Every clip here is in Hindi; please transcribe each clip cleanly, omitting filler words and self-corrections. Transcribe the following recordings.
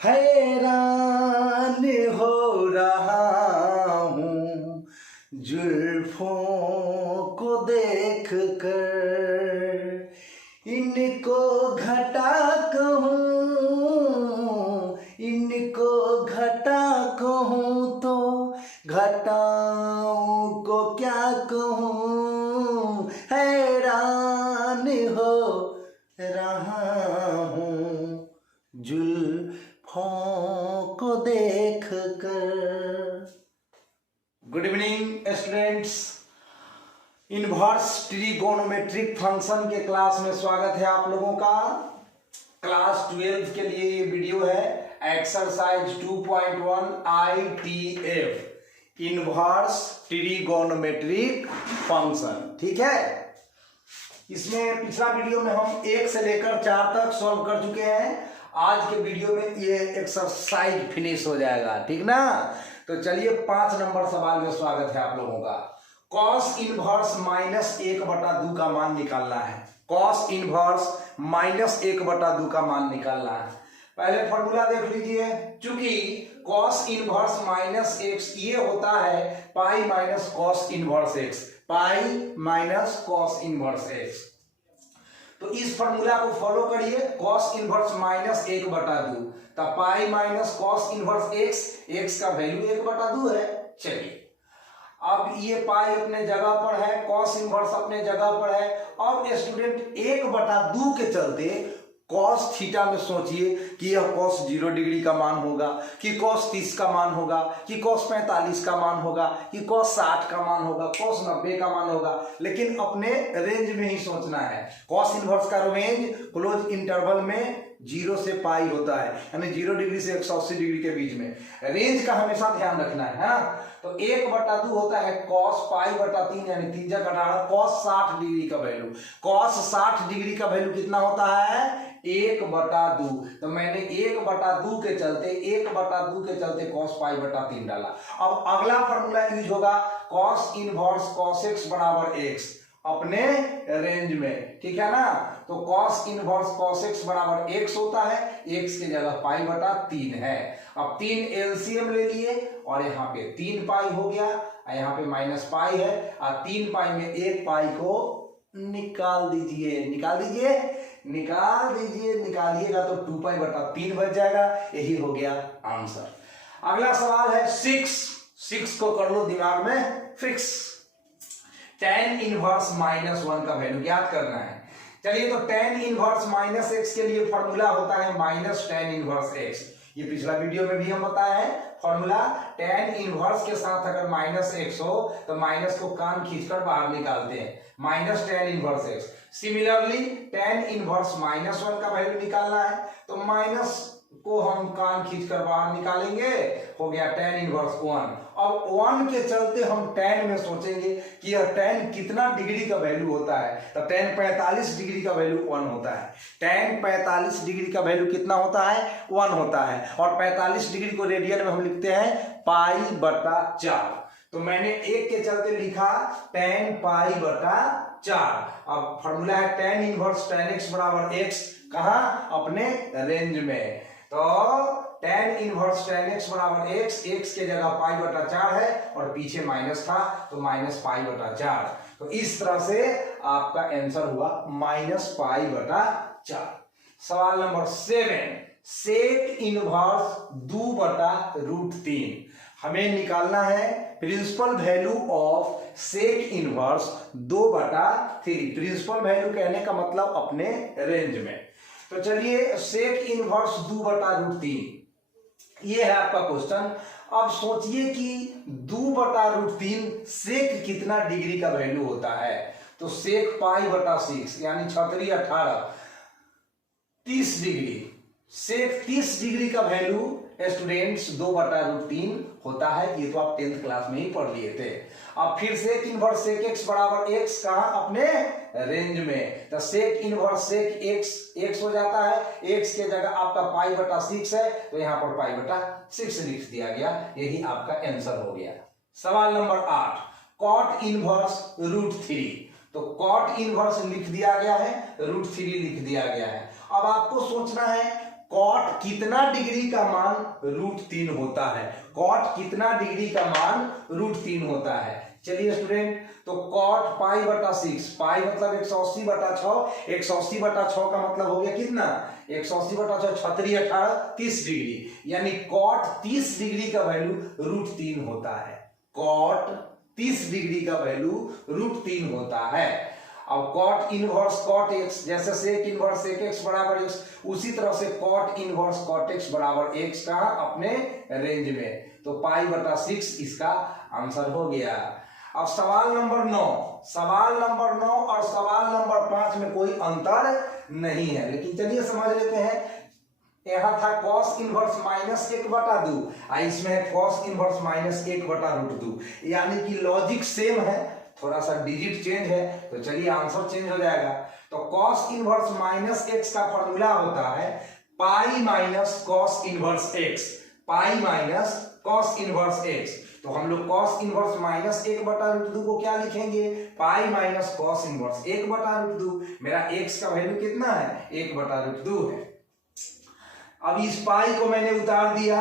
हैरान हो रहा हूँ जुल्फों को देख कर, इनको घटा कहूँ, इनको घटा कहूँ तो घटाओं को क्या कहूँ। हैरान हो रहा हूँ जुल्फों को देख कर। Good evening students, inverse trigonometric function के क्लास में स्वागत है आप लोगों का। क्लास 12 के लिए ये वीडियो है exercise 2.1 ITF inverse trigonometric function. ठीक है, इसमें पिछला वीडियो में हम 1 से लेकर 4 तक सॉल्व कर चुके हैं। आज के वीडियो में ये एक्सरसाइज फिनिश हो जाएगा, ठीक ना। तो चलिए 5 नंबर सवाल में स्वागत है आप लोगों का। कॉस इनवर्स -1/2 का मान निकालना है। कॉस इनवर्स -1/2 का मान निकालना है। पहले फॉर्मूला देख लीजिए। चूंकि कॉस इनवर्स -x ये होता है pi minus cos inverse x, pi minus cos inverse x। तो इस फॉर्मूला को फॉलो करिए। कॉस इनवर्स -1/2 तब pi minus cos inverse x का वैल्यू 1/2 है। चलिए, अब ये पाई अपने जगह पर है, कॉस इनवर्स अपने जगह पर है। अब स्टूडेंट 1/2 के चलते कॉस थीटा में सोचिए कि यह कॉस 0 डिग्री का मान होगा, कि कॉस 30 का मान होगा, कि कॉस 45 का मान होगा, कि कॉस 60 का मान होगा, कॉस 90 का मान होगा। लेकिन अपने रेंज में ही सोचना है। कॉस इनवर्स का रेंज क्लोज इंटरवल में 0 से पाई होता है, यानी 0 डिग्री से 180 डिग्री के बीच में। रेंज का हमेशा ध्यान रखना है। हाँ, तो 1/2 होता है कॉस पाई/3 यानी 3 × 18 कॉस 60 डिग्री का वैल्यू। कॉस 60 डिग्री का वैल्यू कितना होता है? 1/2। तो मैंने 1/2 के चलते कॉस पाई/3 डाला। अब अगला फॉर्मूला यूज होगा कॉस इनवर्स कॉस x बराबर x अपने रेंज में, ठीक है ना। तो कॉस इनवर्स कॉस x बराबर x होता है, x की जगह पाई/3 है। अब 3 एलसीएम ले लिए और यहाँ पे 3 पाई हो गया, यहाँ पे माइनस पाई है और 3 पाई में 1 पाई को निकाल दीजिए। निकालिएगा तो 2 पाई/3 बच जाएगा। यही हो गया आंसर। अगला सवाल है 6 को कर लो दिमाग में फिक्स। tan इनवर्स -1 का वैल्यू ज्ञात करना है। चलिए, तो tan इनवर्स -x के लिए फॉर्मूला होता है -tan इनवर्स x। ये पिछला वीडियो में भी हम बताया है फॉर्मूला। tan इनवर्स के साथ अगर -x हो तो माइनस को कान खींचकर बाहर निकालते हैं, -tan inverse x। Similarly tan inverse -1 का वैल्यू निकालना है तो माइनस को हम कान खींचकर बाहर निकालेंगे, हो गया tan इनवर्स 1। अब 1 के चलते हम tan में सोचेंगे कि यह tan कितना डिग्री का वैल्यू होता है। तो tan 45 डिग्री का वैल्यू 1 होता है। tan 45 डिग्री का वैल्यू कितना होता है? 1 होता है। और 45 डिग्री को रेडियन में हम लिखते हैं पाई/4। तो मैंने 1 के चलते लिखा tan पाई/4। अब फॉर्मूला है tan इनवर्स tan x बराबर x, कहां? अपने रेंज में। तो tan इनवर्स tan x बराबर x के जगह पाई/4 है और पीछे माइनस था तो माइनस पाई/4। तो इस तरह से आपका आंसर हुआ -पाई/4। सवाल नंबर 7, सेक इनवर्स 2/√3। हमें निकालना है principal value of sec inverse 2/3। Principal value कहने का मतलब अपने रेंज में। तो चलिए, सेक इनवर्स 2/√3 ये है आपका क्वेश्चन। अब सोचिए कि 2/√3 सेक कितना डिग्री का वैल्यू होता है। तो सेक पाई/6 यानी 6 × 18 30 डिग्री। सेक 30 डिग्री का वैल्यू स्टूडेंट्स 2/√3 होता है। ये तो आप 10th क्लास में ही पढ़ लिए थे। अब फिर सेक इनवर्स सेक x बराबर x कहां? अपने रेंज में। तो सेक इनवर्स सेक x हो जाता है। x के जगह आपका पाई/6 है तो यहां पर पाई/6 लिख दिया गया। यही आपका आंसर हो गया। सवाल नंबर 8, कॉट इनवर्स √3। तो कॉट इनवर्स लिख दिया गया है, √3 लिख दिया गया है। अब आपको सोचना है कॉट कितना डिग्री का मान √3 होता है, कॉट कितना डिग्री का मान √3 होता है। चलिए स्टूडेंट, तो कॉट पाई बटा 6, पाई मतलब 180 बटा 6, 180 बटा 6 का मतलब हो गया कितना, 180 बटा 6 छतरी 18 30 डिग्री, यानी कॉट 30 डिग्री का वैल्यू √3 होता है, कॉट 30 डिग्री का वैल्यू √3 होता है। अब कॉट इनवर्स कॉट x, जैसे सेक इनवर्स सेक x बराबर x, उसी तरह से कॉट इनवर्स कॉट x बराबर x का अपने रेंज में, तो पाई बटा 6 इसका आंसर हो गया। अब सवाल नंबर 9, सवाल नंबर 9 और सवाल नंबर 5 में कोई अंतर नहीं है, लेकिन चलिए समझ लेते हैं। यहां था cos इनवर्स -1/2, इसमें है cos इनवर्स -1/√2, यानी कि लॉजिक सेम है, थोड़ा सा डिजिट चेंज है, तो चलिए आंसर चेंज हो जाएगा। तो cos इनवर्स -x का फॉर्मूला होता है pi minus cos inverse x, pi minus cos inverse x। तो हम लोग cos इनवर्स -1/√2 को क्या लिखेंगे, पाई माइनस cos इनवर्स 1/√2। मेरा x का वैल्यू कितना है, 1/√2 है। अब इस पाई को मैंने उतार दिया,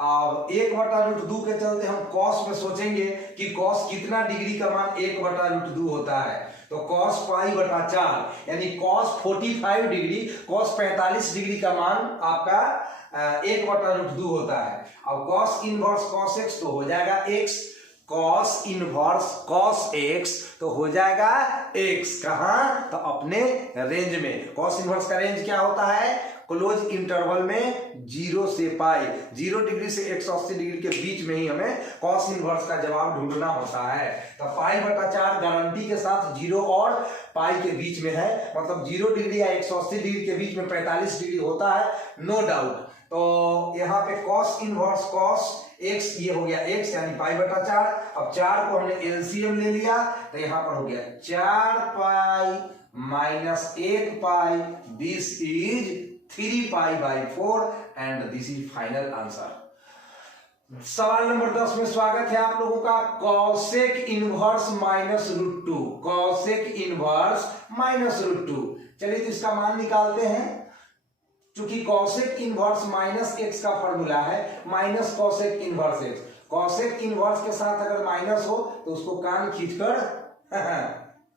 अब 1/√2 के चलते हम cos में सोचेंगे कि cos कितना डिग्री का मान 1/√2 होता है, तो cos पाई बटा 4, यानी cos 45 डिग्री, cos 45 डिग्री का मान आपका 1/√2 होता है। अब cos इनवर्स cos x तो हो जाएगा x, cos inverse cos x तो हो जाएगा x, कहां, तो अपने रेंज में। cos इनवर्स का रेंज क्या होता है, क्लोज इंटरवल में 0 से पाई, 0 डिग्री से 180 डिग्री के बीच में ही हमें cos इनवर्स का जवाब ढूंढना होता है। तो पाई बटा 4 गारंटी के साथ 0 और पाई के बीच में है, मतलब 0 डिग्री या 180 डिग्री के बीच में 45 डिग्री होता है, नो डाउट। तो यहाँ पे cos इनवर्स cos x ये हो गया x, यानी पाई बटा 4। अब 4 को हमने एलसीएम ले लिया, तो यहाँ पर हो गया 4 pi minus 1 pi, this is 3 pi by 4 and this is final answer. सवाल नंबर 10 में स्वागत है आप लोगों का। Cosec inverse -√2, cosec inverse -√2। चलिए तो इसका मान निकालते हैं। चूंकि कॉसेक इनवर्स -x का फॉर्मूला है minus cosec inverse x, cosec inverse के साथ अगर माइनस हो तो उसको कान खींचकर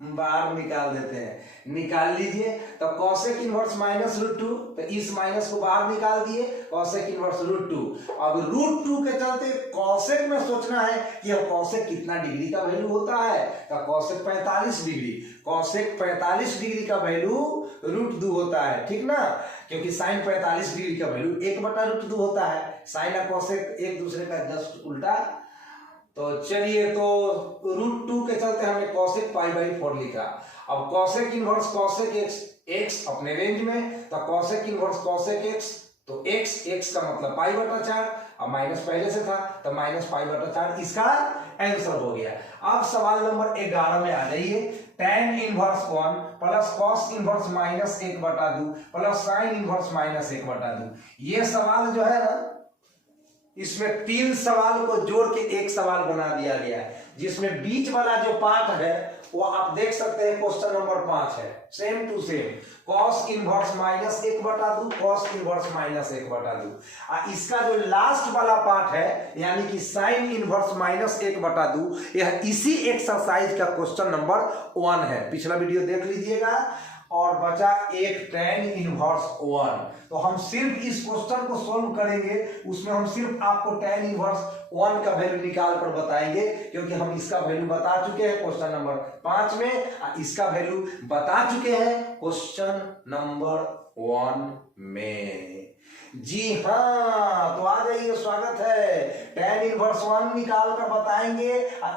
बाहर निकाल देते हैं, निकाल लीजिए। तो कॉसेक इनवर्स -√2, तो इस माइनस को बाहर निकाल दिए, कॉसेक इनवर्स √2। अब √2 के चलते कॉसेक में सोचना है कि अब कॉसेक कितना डिग्री का वैल्यू होता है, तो कॉसेक 45 डिग्री, कॉसेक 45 डिग्री का वैल्यू √2 होता है, ठीक ना, क्योंकि साइन 45 डिग्री का वैल्यू 1/√2 होता है, साइन और कॉसेक एक दूसरे का जस्ट उल्टा। तो चलिए, तो √2 के चलते हमने cosec पाई बाई 4 लिखा। अब cosec इनवर्स cosec x अपने रेंज में, तो cosec इनवर्स cosec x, तो x का मतलब पाई बटा 4, अब माइनस पहले से था तो माइनस पाई बटा 4 इसका आंसर हो गया। अब सवाल नंबर 11 में आ जाइए। tan inverse 1 plus cos inverse -1/2 plus sin inverse -1/2। ये सवाल जो है ना, इसमें 3 सवाल को जोड़ के एक सवाल बना दिया गया है, जिसमें बीच वाला जो पार्ट है वो आप देख सकते हैं क्वेश्चन नंबर 5 है, same to same, cos inverse -1/2, cos inverse -1/2। इसका जो लास्ट वाला पार्ट है यानी कि sin इनवर्स -1/2, यह इसी एक्सरसाइज का क्वेश्चन नंबर 1 है, पिछला वीडियो देख लीजिएगा। और बचा एक tan इनवर्स 1, तो हम सिर्फ इस क्वेश्चन को सॉल्व करेंगे, उसमें हम सिर्फ आपको tan इनवर्स 1 का वैल्यू निकाल कर बताएंगे, क्योंकि हम इसका वैल्यू बता चुके हैं क्वेश्चन नंबर 5 में, इसका वैल्यू बता चुके हैं क्वेश्चन नंबर 1 में। जी हाँ, तो आ जाइए, स्वागत है। tan इनवर्स 1 निकाल कर बताएंगे,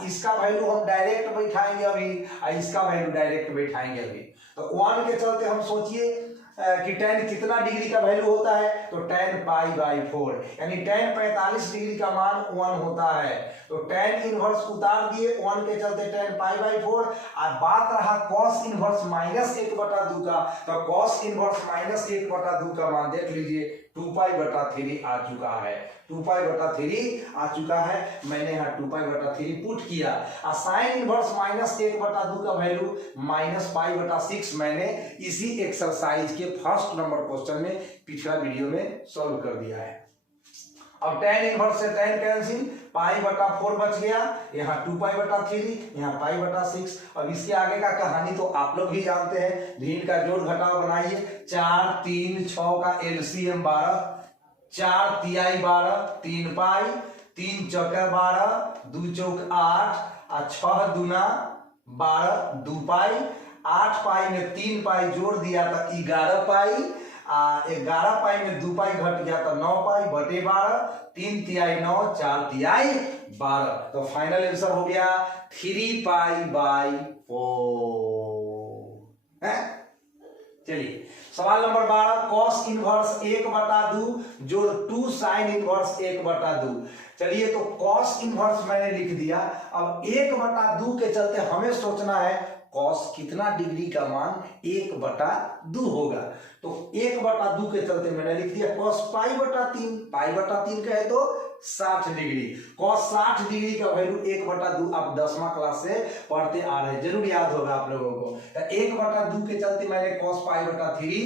इसका वैल्यू हम डायरेक्ट बैठाएंगे अभी, इसका वैल्यू डायरेक्ट बैठाएंगे अभी। तो 1 के चलते हम सोचिए कि tan कितना डिग्री का वैल्यू होता है, तो tan पाई बाई 4, यानी tan 45 डिग्री का मान 1 होता है। तो tan इनवर्स उतार दिए, 1 के चलते tan पाई बाई 4। और बात रहा cos इनवर्स -1/2 का, तो cos इनवर्स -1/2 का मान देख लीजिए 2 पाई बटा 3 आ चुका है, 2 पाई बटा 3 आ चुका है। मैंने यहाँ 2 पाई बटा 3 पुट किया। और साइन इनवर्स माइनस 1 बटा 2 का वैल्यू माइनस पाई बटा 6 मैंने इसी एक्सरसाइज के फर्स्ट नंबर क्वेश्चन में पिछला वीडियो में सॉल्व कर दिया है। अब tan इनवर्स से tan कैंसिल, पाई बटा 4 बच गया, यहाँ 2 पाई बटा 3, यहाँ पाई बटा 6। अब इसके आगे का कहानी तो आप लोग भी जानते हैं, ऋण का जोड़ घटाव बनाइए। 4 3 6 का एलसीएम 12, 4 तिहाई 12, 3 पाई, 3 चौका 12, 2 चौक 8, और 6 दूना 12, 2 पाई। 8 पाई में 3 पाई जोड़ दिया था 11 पाई, 11 पाई में 2 पाई घट गया तो 9 पाई बटे 12, 3 तिहाई 9, 4 तिहाई 12। तो फाइनल आंसर हो गया 3 पाई बाई 4 है। चलिए सवाल नंबर 12, कॉस इनवर्स 1 बटा 2 जोड़ 2 साइन इनवर्स 1 बटा 2। चलिए तो कॉस इनवर्स मैंने लिख दिया। अब 1 बटा 2 के चलते हमें सोचना है कॉस कितना डिग्री का मान 1 बटा 2 होगा। तो 1 बटा 2 के चलते मैंने लिख दिया कॉस पाई बटा 3, पाई बटा 3 का है तो 60 डिग्री। कॉस 60 डिग्री का वैल्यू 1 बटा 2 आप 10वां क्लास से पढ़ते आ रहे हैं, जरूर याद होगा आप लोगों को। तो 1 बटा 2 के चलते मैंने कॉस पाई बटा 3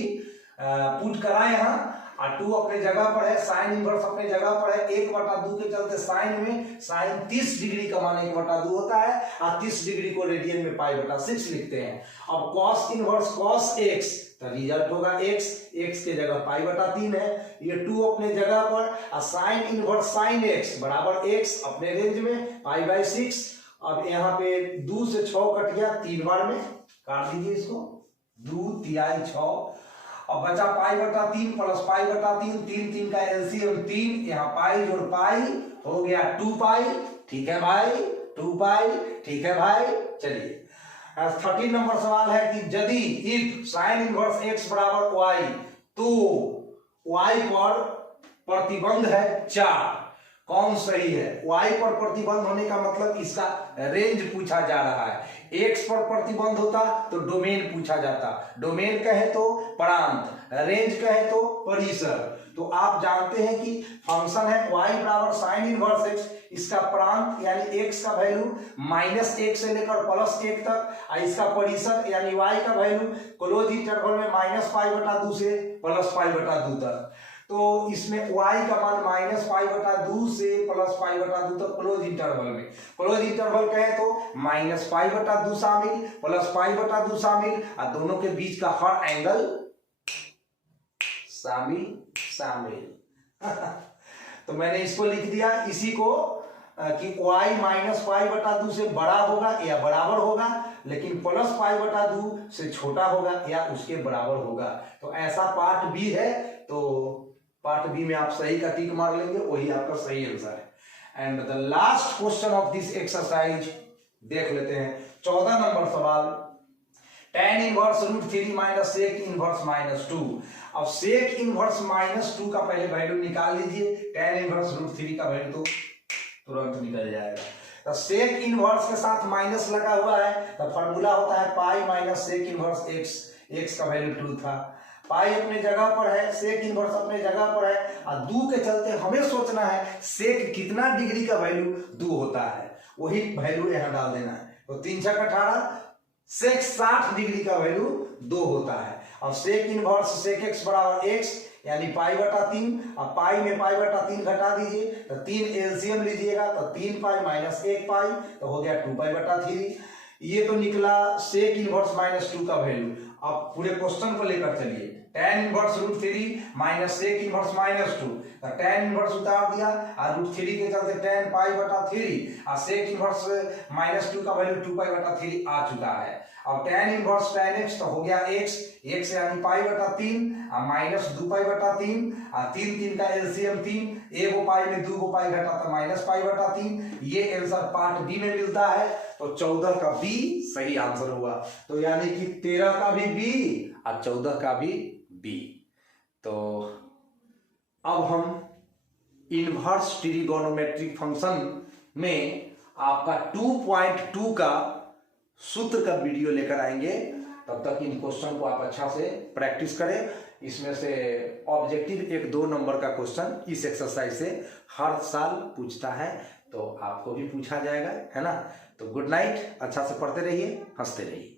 पुट करा यहाँ, और 2 अपने जगह पर है, साइन इनवर्स अपने जगह पर है। 1 बटा 2 के चलते साइन में साइन 30 डिग्री का मान 1 बटा 2 होता है, और 30 डिग्री को रेडियन में पाई बटा 6 लिखते हैं। अब कॉस इनवर्स कॉस x, तो रिजल्ट होगा x, x के जगह पाई बटा 3 है, ये 2 अपने जगह पर, और साइन इनवर्स साइन x बराबर x अपने रेंज में पाई बाई 6। अब यहाँ पे 2 से 6 कट गया, 3 बार में काट दीजिए इसको, 2 तिहाई 6। अब बचा पाई बटा 3 प्लस पाई बटा 3, 3 3 का एलसीएम 3, यहाँ पाई जोड़ पाई हो गया 2 पाई। ठीक है भाई, 2 पाई, ठीक है भाई। चलिए 13 नंबर सवाल है कि यदि इफ साइन इनवर्स x बराबर y, तो y पर प्रतिबंध है 4, कौन सही है? y पर प्रतिबंध होने का मतलब इसका रेंज पूछा जा रहा है। x पर प्रतिबंध होता तो डोमेन पूछा जाता, डोमेन कहे तो प्रांत, रेंज कहे तो परिसर। तो आप जानते हैं कि फंक्शन है y बराबर साइन इनवर्स x, इसका प्रांत यानी x का वैल्यू -1 से लेकर +1 तक, और इसका परिसर यानी y का वैल्यू क्लोज इंटरवल में -π/2 से +π/2 तक। तो इसमें y का मान -π/2 से +π/2 तक क्लोज इंटरवल में, क्लोज इंटरवल कहे तो -π/2 शामिल, +π/2 शामिल, और दोनों के बीच का हर एंगल शामिल। तो मैंने इसको लिख दिया, इसी को कि y -π/2 से बड़ा होगा या बराबर होगा, लेकिन +π/2 से छोटा होगा या उसके बराबर होगा। तो ऐसा पार्ट भी है, तो पार्ट बी में आप सही का टिक मार लेंगे, वही आपका सही आंसर है। And the last question of this exercise देख लेते हैं, 14 नंबर सवाल, tan inverse √3 minus sec inverse -2। अब सेक इनवर्स -2 का पहले वैल्यू निकाल लीजिए, tan इनवर्स √3 का वैल्यू तो तुरंत निकल जाएगा। तो सेक इनवर्स के साथ माइनस लगा हुआ है, तो फॉर्मूला होता है pi minus sec inverse x का वैल्यू 2 था, पाई अपने जगह पर है, सेक इनवर्स अपने जगह पर है, और 2 के चलते हमें सोचना है सेक कितना डिग्री का वैल्यू 2 होता है, वही वैल्यू यहाँ डाल देना है। तो 3 6 18, सेक 60 डिग्री का वैल्यू 2 होता है। अब सेक इनवर्स सेक x बराबर x यानी π/3, अब पाई में π/3 घटा दीजिए, तो 3 एलसीएम लीजिएगा, तो 3 पाई -1 पाई, तो हो गया 2 π/3। ये तो निकला सेक इनवर्स -2 का वैल्यू। अब पूरे क्वेश्चन को लेकर चलिए, tan inverse √3 minus sec inverse -2, तो tan इनवर्स उतार दिया, और √3 के चलते tan π/3, और सेक इनवर्स -2 का वैल्यू 2 π/3 आ चुका है। अब tan इनवर्स tan x तो हो गया x यानी π/3 -2 π/3, और 3 3 का एलसीएम 3, एगो पाई में 2 पाई घटा तो -π/3। ये आंसर पार्ट बी में मिलता है, तो 14 का बी सही आंसर हुआ। तो यानी कि 13 का भी बी और 14 का भी बी। तो अब हम इनवर्स ट्रिगोनोमेट्रिक फंक्शन में आपका 2.2 का सूत्र का वीडियो लेकर आएंगे। तब तक इन क्वेश्चन को आप अच्छा से प्रैक्टिस करें। इसमें से ऑब्जेक्टिव 1-2 नंबर का क्वेश्चन इस एक्सरसाइज से हर साल पूछता है, तो आपको भी पूछा जाएगा, है ना। तो गुड नाइट, अच्छा से पढ़ते रहिए, हंसते रहिए।